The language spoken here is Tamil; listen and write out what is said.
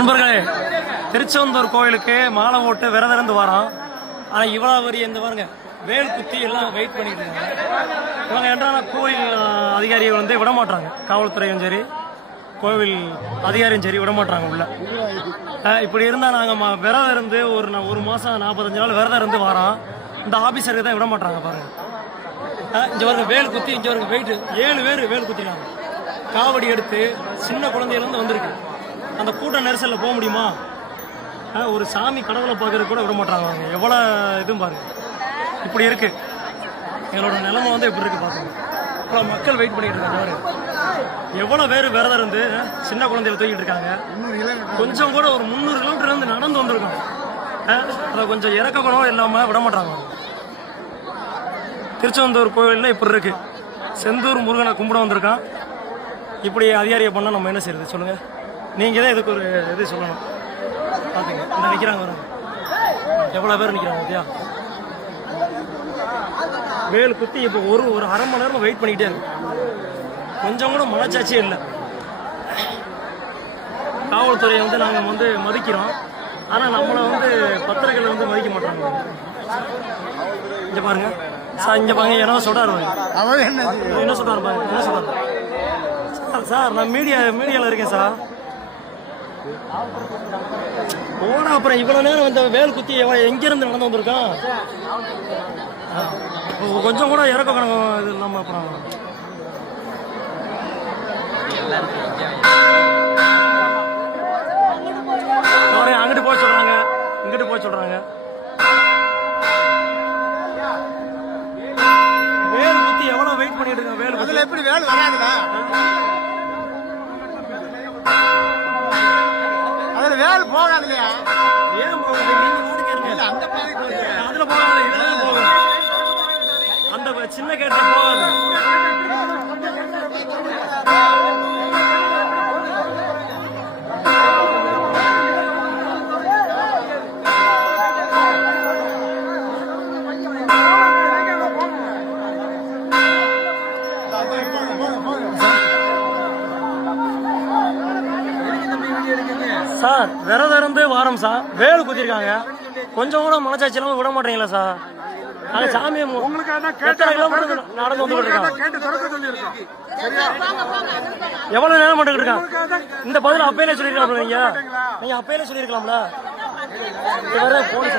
நண்பர்களே, திருச்செந்தூர் கோயிலுக்கு மாலை போட்டு விரதிருந்து வரோம். ஆனால் இவ்வளோ வரி இந்த பாருங்க வேல் குத்தி எல்லாம் வெயிட் பண்ணிட்டு இருக்காங்க. இவங்க என்றால் கோயில் அதிகாரிகள் வந்து விட மாட்டாங்க. காவல்துறையும் சரி கோவில் அதிகாரியும் சரி விட மாட்டாங்க உள்ள. இப்படி இருந்தால் நாங்கள் விரதம் இருந்து ஒரு மாதம் 45 நாள் விரதம் இருந்து வரோம். இந்த ஆஃபீஸருக்கு தான் விட மாட்டாங்க பாருங்க. இங்கே பாருங்க வேல் குத்தி இங்கே பாருங்க வெயிட்டு 7 பேர் வேல் குத்தினாங்க. காவடி எடுத்து சின்ன குழந்தையிலேருந்து வந்திருக்கு. அந்த கூட்ட நெரிசலில் போக முடியுமா? ஒரு சாமி கடவுளை பார்க்கறது கூட விட மாட்டாங்க. எவ்வளோ இதுவும் பாருங்க. இப்படி இருக்கு எங்களோட நிலைமை வந்து எப்படி இருக்கு பாருங்க. இவ்வளோ மக்கள் வெயிட் பண்ணிட்டு இருக்காங்க. எவ்வளோ பேர் விரதம் இருந்து சின்ன குழந்தையில தூக்கிட்டு இருக்காங்க. கொஞ்சம் கூட ஒரு 300 கிலோமீட்டர் இருந்து நடந்து வந்திருக்கோம். அதை கொஞ்சம் இறக்க குணம் இல்லாமல் விட மாட்டாங்க. திருச்செந்தூர் கோவிலில் இப்படி இருக்கு. செந்தூர் முருகனை கும்பிட வந்திருக்கான். இப்படி அதிகாரியை பண்ணால் நம்ம என்ன செய்யறது சொல்லுங்க? நீங்கள் தான் இதுக்கு ஒரு இது சொல்லணும். பார்த்துங்க இந்த நிற்கிறாங்க வராங்க. எவ்வளோ பேர் நிற்கிறாங்க பார்த்தியா? வேல் குத்தி இப்போ ஒரு அரை மணி நேரம் வெயிட் பண்ணிக்கிட்டே இருக்கு. கொஞ்சம் கூட மனச்சாட்சியே இல்லை. காவல்துறையை வந்து நாங்கள் வந்து மதிக்கிறோம். ஆனால் நம்மளை வந்து பத்திரிகைகளை வந்து மதிக்க மாட்டாங்க. இங்கே பாருங்க சார், இங்கே பாருங்க என்ன சொல்கிறாரு என்ன சொல்கிறாரு பாருங்க என்ன சொல்கிறாரு சார். நான் மீடியாவில் இருக்கேன் சார். போனா அப்புறம் இவ்வளவு நேரம் இந்த வேல் குத்தி எங்கிருந்து நடந்து வந்திருக்கான். கொஞ்சம் கூட இறக்க கணக்கு இது இல்லாம அப்புறம் அங்கிட்டு போக சொல்றாங்க, இங்கிட்டு போக சொல்றாங்க. வேல் குத்தி எவ்வளவு வெயிட் பண்ணிட்டு இருக்காங்க. வேல் குத்தி எப்படி வேல் வராதுல? வேல் போகாது இல்லையா? ஏன் போகுது? அந்த அதுல போகாது, இதுல போகுது. அந்த சின்ன கேட்ட போகாது. சார் விரதம் இருந்து வாரம் சார் வேல் குத்திருக்காங்க. கொஞ்சம் கூட மனச்சாட்சி இல்லாம விட மாட்டீங்களா சார்? நாங்க சாமி எத்தனை கிலோமீட்டர் நடந்து வந்துட்டு இருக்கோம். எவ்வளவு நேரம் மட்டும் இருக்கான். இந்த பதில் அப்பையிலே சொல்லிருக்கலாம். நீங்க அப்பையிலே சொல்லிருக்கலாம்ல. போலீஸ்